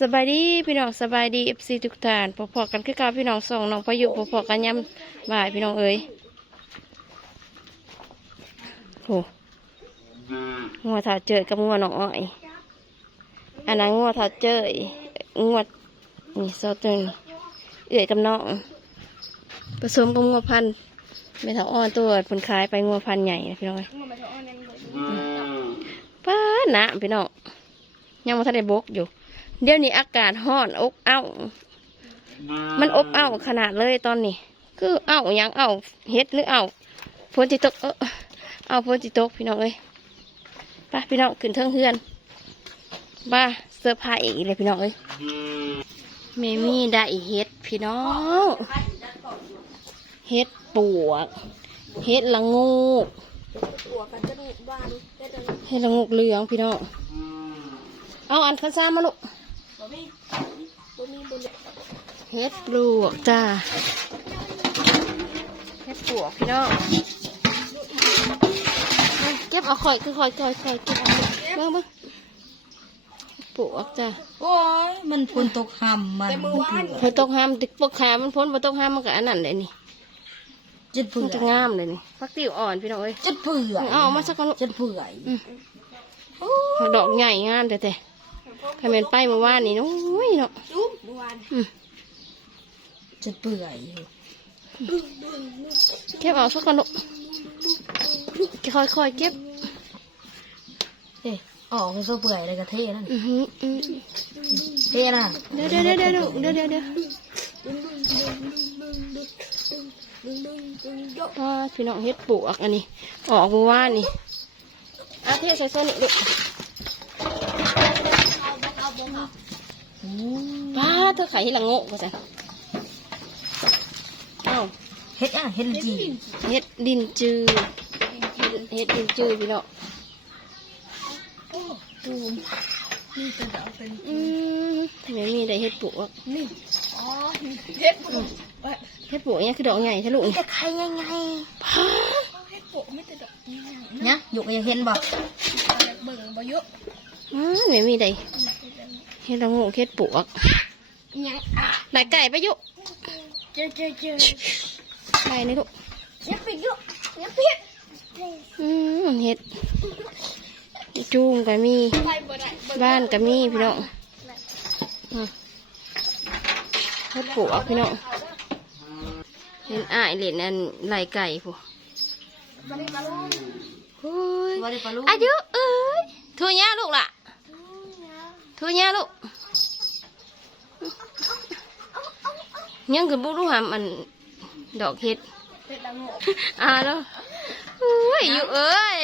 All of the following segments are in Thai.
สบายดีพี่น้องสบายดีเอฟซีทุกท่านพอๆกันคือเก่าพี่น้องส่งน้องพายุพอๆกันย้ำบ่ายพี่น้องเอ้ยโอ้งัวเท้าเจอกับงัวน้องอ้อยอันนั้นงัวเท้าเจยงัวนี่โซตึงเอื่อยกับน้องผสมกับงัวพันธุ์ไม่เท่าอ้อนตัวผลคล้ายไปงัวพันธุ์ใหญ่นะพี่น้องเอ้ยป้าหนะพี่น้อง ยังมาทันได้บกอยู่ เดี๋ยวนี้อากาศร้อนอบอ้าวมันอบอ้าวขนาดเลยตอนนี้ คืออ้าวหยังอ้าวเฮ็ดหรืออ้าวฝนจิตกเอออ้าวฝนจิตกพี่น้องเอ้ยไปพี่น้องขึ้นเทิงเฮือนบ้าเสื้อผ้าอีกเลยพี่น้องเอ้ยเมมี่ได้เฮ็ดพี่น้องเฮ็ดปวกเฮ็ดละงูกหัวกันจะดูว่าดูได้จังเฮ็ดละงูกเหลืองพี่น้อง เอาอันข้าวซ้ำมาลูกบ่มีบ่มีบ่เลยเฮ็ดปลวกจ้าเฮ็ดปลวกพี่น้องเอาเก็บเอาข่อยคือข่อยข่อยข่อยเก็บเอาเบิ่งเบิ่งปลวกจ้าโอ้ยมันฝนตกห่ำมันแต่มือว่านพอตกห้ามติดปกขามันพ้นพอตกห้ามมันก็อันนั้นเลยนี่จุดเปื่มันจะอยงามเลยนี่ฟักติ้วอ่อนพี่น้องเอ้ยจุดเปื่อยเอาออกมาสักก่อนลูกจุดเปื่อยดอกใหญ่งามแต่แต่ ใครเป็นไปเมื่อวานนี่โอ้ยเนาะจุ๊บเมื่อวานจุดเปื่อยเก็บเอาสักก่อนลูกค่อยๆเก็บเฮ้ยออกเป็นโซเปื่อยเลยกระเทนั่นอือหืออือเทน่ะเดี๋ยวเดี๋ยวเดี๋ยวเดี๋ยวเดี๋ยวเดี๋ยวเดี๋ยวดึงดึงดึงยกป้าพี่น้องเฮ็ดปลวกอันนี้ ออกเมื่อวานนี่อาเทใส่โซนี่ลูก เอาบ่เอาบ่เอา อืม ป้าเธอขายให้ละโง่ก็จ้ะเอ้าเฮ็ดอะเฮ็ดจีเฮ็ดดินจือเฮ็ดดินจือพี่น้องตูมนี่จะเอาเป็นอืมไม่มีได้เฮ็ดปลวกนี่อ๋อเฮ็ดปุ๊บเอ้ยเฮ็ดปลวกเนี่ยคือดอกใหญ่ทะลุนี่จะใครยังไงป้าเฮ็ดปุ๊บไม่แต่ดอกนี่เนี่ยหยกยังเห็นบ่เบิ่งบ่ยกอืมไม่มีได้ เฮ็ดละโง่เฮ็ดปลวกยังอะได้ไก่ไปยุเจอเจอเจอไก่นี่ลูกยังไปยกยังเพียบอืมเฮ็ดจูงก็มีไปบ่ได้บ่บ้านก็มีพี่น้องอืมเฮ็ดปลวกพี่น้องเห็นอ้ายเล่นอันไหลไก่ผู้บ่ได้มาลงเฮ้ยบ่ได้ปลาลูกอายุเอ้ยทูญ่าลูกล่ะทูญ่าลูกยังคือบุรุหามอันดอกเห็ดเฮ็ดละ โง่อ่าแล้วเฮ้ยอยู่เอ้ย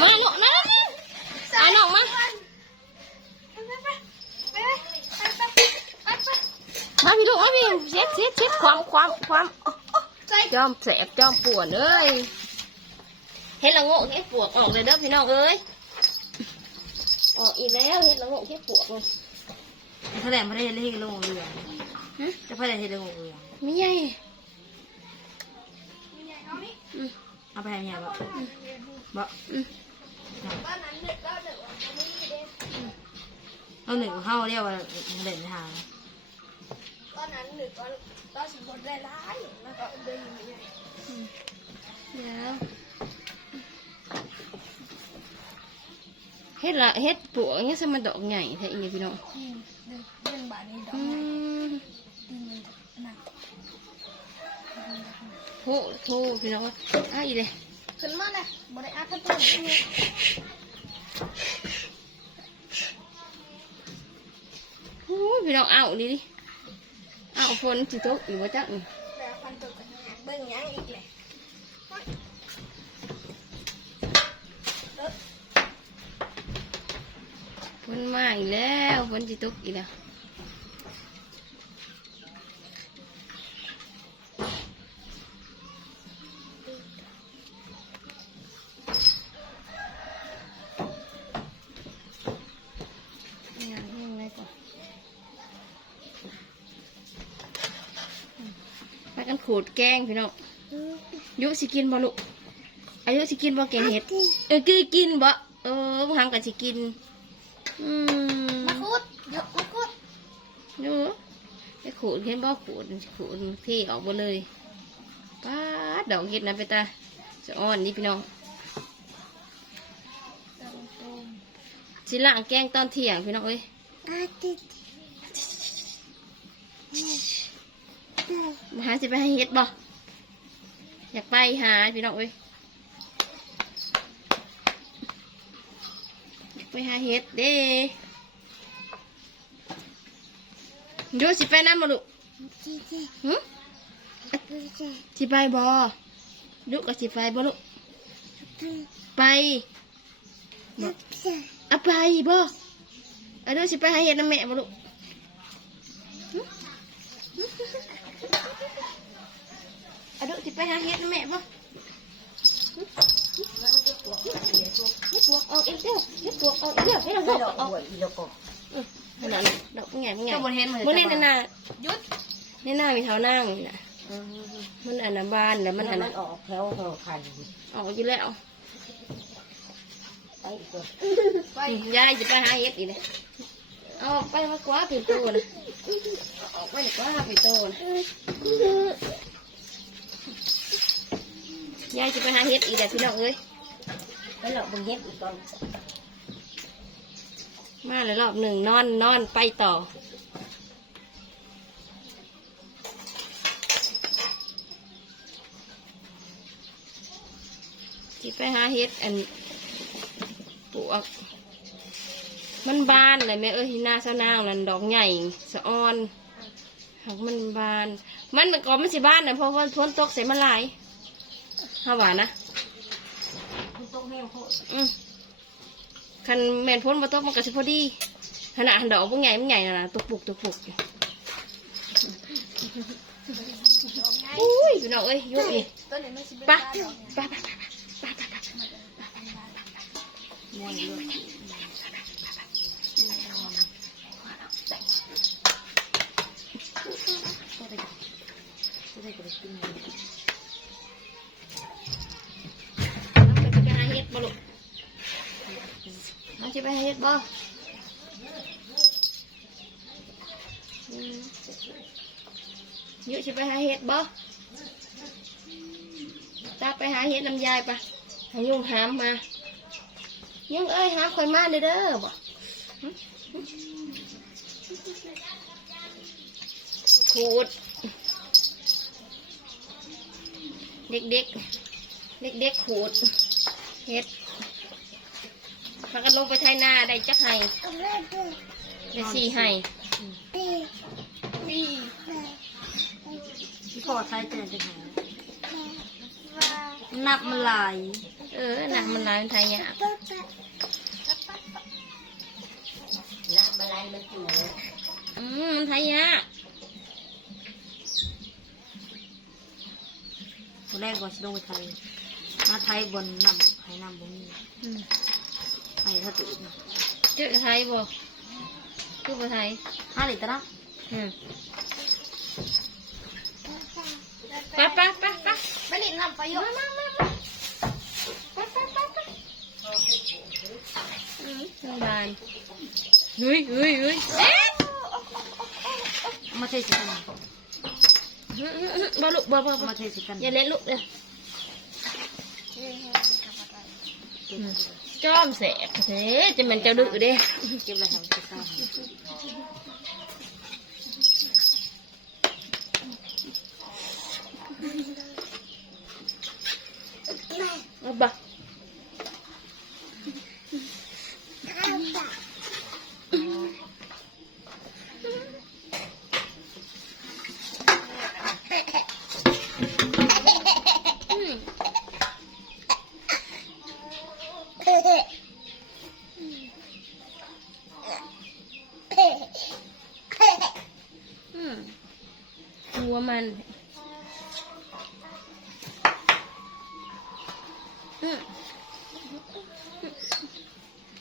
มาหนกนะอ่าหนกมามาพี่ลูกมาพี่เช็ดเช็ดเช็ดความความความจอมแสบจอมปวดเอ้ยเฮ็ดละโง่เฮ็ดปวกออกเลยเด้อพี่น้องเอ้ย ออกอีกแล้วเฮ็ดละโง่เฮ็ดปวกเลยถ้าแหลมไม่ได้เฮ็ดให้ลงเรือจะพาได้เฮ็ดลงเรือไม่ใหญ่เอาไปให้เนี่ยบ่บ่อืมเอาหนึ่งเฮาเรียกว่าเด่นทางตอนนั้นหนึ่งตอนตอนสิบคนได้ร้ายแล้วก็เดินอยู่ใหญ่เดี๋ยว เฮ็ดละเฮ็ดปวกเฮ็ดสมันดอกใหญ่แท้อีนี่พี่น้องอืมเดินเดินบาทนี้ดอกอืไม้มอืมหนักโถโถพี่น้องอะอีเลยขึ้นมาเลยบ่ได้อาขั้นต้นนี่โอ้ยพี่น้องเอาดิดิเอาฝนสิตกอยู่ว่าจักนี่ แล้วขั้นต้นกันเบิ่งหยังอีกเลย นมาอีกแล้วฝนสิตกอีกแล้วเนี่ยยังไงก่อนไปกันขูดแกงพี่น้องยุสิกินบ่ลูกอายุสิกินบ่เก่งเห็ด เออกินกินบ่เออบ่หังกันสิกิน อืมมาคุดเดี๋ยวมาคุดดูไอ้ขูดเห็นบ่ขูดขูดที่ออกมาเลยป้าดดอกเห็ดนะไปตาจะอ่อนนี่พี่น้องสิล่างแกงตอนเที่ยงพี่น้องเอ้ยอาทิตย์มาหาสิไปให้เฮ็ดบ่อยากไปหาพี่น้องเอ้ยอยาก ไปหาเฮ็ดเด้ดูสิไปน้ำมาลูกจีจีหึจีจีสิไปบ่ลูกก็สิไปบ่ลูกไปนับเสียเอาไปบ่เอาดูสิไปหาเฮ็ดน้ำแม่บ่ลูกหึหึเอาดูสิไปหาเฮ็ดน้ำแม่บ่ ยึดปวกออกอีกเด้อยึดปวกออกอีกเด้อให้เราบอกออกนั่นน่ะดอกแง่แง่เจ้าบนเห็นมือมันนี่นั่นน่ะยุดนี่น่ามีเท้านั่งนะมันอันนั้นบานแล้วมันอันนออกแถวเขาคันออกอยู่แล้วไปยายจะไปหาเฮ็ดอีกเลยเอาไปมากว่าปิดโตนะออกไปกว่าปิดโตนะยายจะไปหาเฮ็ดอีกแล้วพี่น้องเอ้ย ไปหลอกมึงเฮ็ดอีกก่อนมาแล้วรอบหนึ่งนอนนอนไปต่อที่ไปหาเฮ็ดอันปลวก มันบานเลยแม่เอ้ยหน้าเสาวนางนั่นดอกใหญ่สะออนหากมันบาน มันก็มันสิบานนะเพราะว่าฝนตกใส่มันหลายฮาว่านะ วโคตรอืมคันแมนพ้นมาตกมันก็สิพอดีขนาดอันดอกมันใหญ่มันใหญ่นะนะตุกปุกตุกปุกอยู่อุ้ยพี่น้องเอ้ยยุบอีกตัวไหนไม่ใช่ไปะปะปะปะปะปะปะปะ ยุจะไปหาเฮ็ดบ่ตาไปหาเฮ็ดลำไยปะหายุงหามมา ยุงเอ้ยหามคอยมาเด้อเด้อบ่ขูด เด็กเด็กเด็กเด็กขูดเฮ็ดพากันลงไปไทยนาได้จักไห้ได้สี่ไห้ปีปี อใช้เตือนจะหาว่านับมันหลายเออน่ะมันหลายมันไทยยากตัวจะน้ำอะไรมันอยู่อืมมันไทยยากตัวแรกว่าชิลงไปไทยมาไทยบนน้ำไทยน้ำบนนี้อืมไทยถ้าตื่นเจอไทยบ่คือบ่ไทยห้าลิตรนะอืมไปไปไปไป ไปเล่นน้ำประโยชน์มามามาไปไปไปไปอืมสบายเฮ้ยเฮ้ยเฮ้ยเอ๊ะมาเทสิกันอื้ออื้ออื้อบ่ลูกบ่บ่มาเทสิกันอย่าเล่นลูกเด้อจอมแสกเฮ้จะมันเจ้าดื้อเด้อะไรทำเก็บข้าวเอา บ่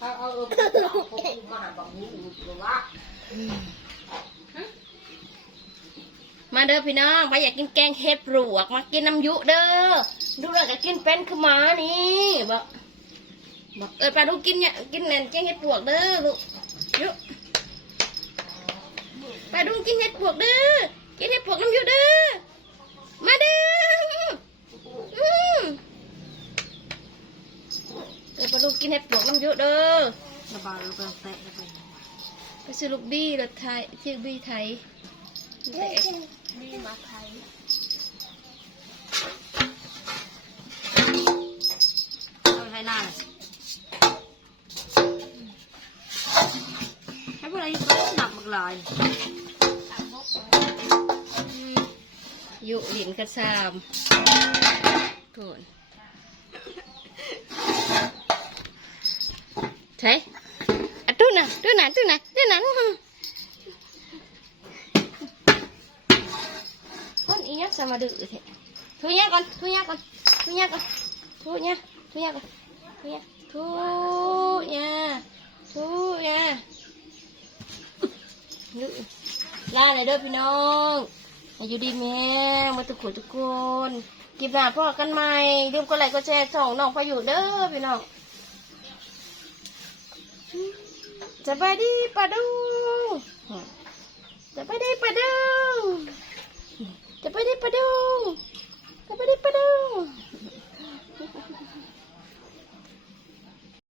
เอาเอาเอามาหาบังนี้หรือว่ามาเด้อพี่น้องไปอยากกินแกงเห็ดปลวก มากินน้ำยุเด้อ ดูแลก็กินเป็นคือหมานี่บอกบอกเออปลาดูกินเนี่ยกินแหนแกงเห็ดปลวกเด้อลูกยุปลาดูกินเห็ดปลวกเด้อ กินเห็ดปลวกน้ำยุเด้อ กินเห็ดปวกน้ำอยู่เด้อระบายลงไปแตะแล้วไปไปซื้อลูกบี้รถไทยชื่อบี้ไทยเด็กดีมาไทยเอาไปให้หน้าเลยให้พวกเราหนักมากลายยุหลินกระซามโถน ใช่ตู้น่ะตู้น่ะตู้น่ะตู้น่ะคนอียักสมาดื้อเถอะทุยะก่อนทุยะก่อนทุยะก่อนทุยะทุยะก่อนทุยะทุยะทุยะยุลาเลยเด้อพี่น้องอายุดีแม่มาตุกคนทุกคนกิบหน้าพ่อกันใหม่ลืมกดไลกดแชร์ช่องน้องพายุเด้อพี่น้อง จะไปดีปะดูจะไปดีปะดูจะไปดีปะดูจะไปดีปะดู